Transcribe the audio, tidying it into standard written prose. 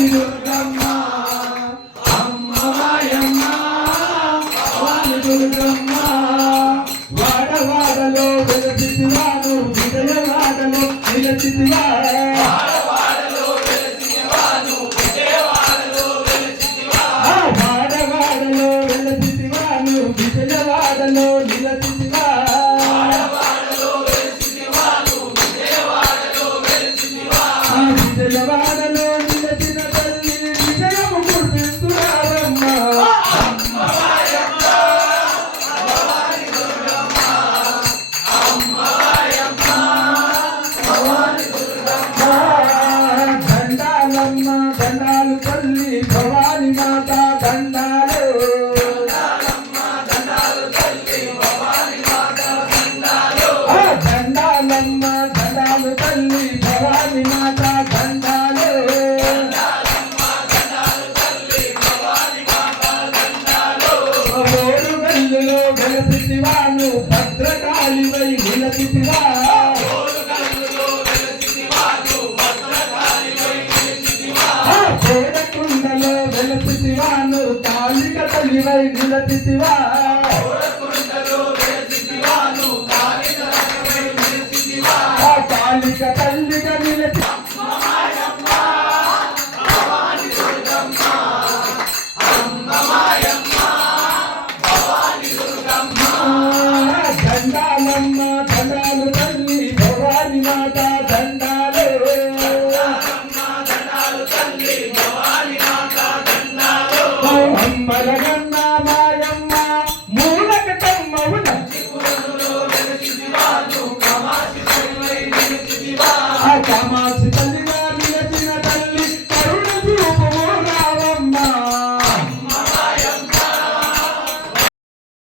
భవాని దుర్గమ్మ అమ్మ మాయమ్మ భవాని దుర్గమ్మ వాడవాడలో వెలసితివాను విజయవాడలో నిలచితివా వాడవాడలో వెలసితివాను విజయవాడలో నిలచితివా విజయవాడలో నిలచిన తల్లి విజయము కురిపిస్తున్నారమ్మ దండాలమ్మ దండాలు తల్లి భవాని మాత దండాలు దండాలమ్మ దండాలు తల్లి భవాని మాత దండాలు ఓరుగల్లులో వెలసితివాను భద్రకాళివై నిలచితివా కోడకుండలో వెలసితివాను కాళిక తల్లివై నిలచితివా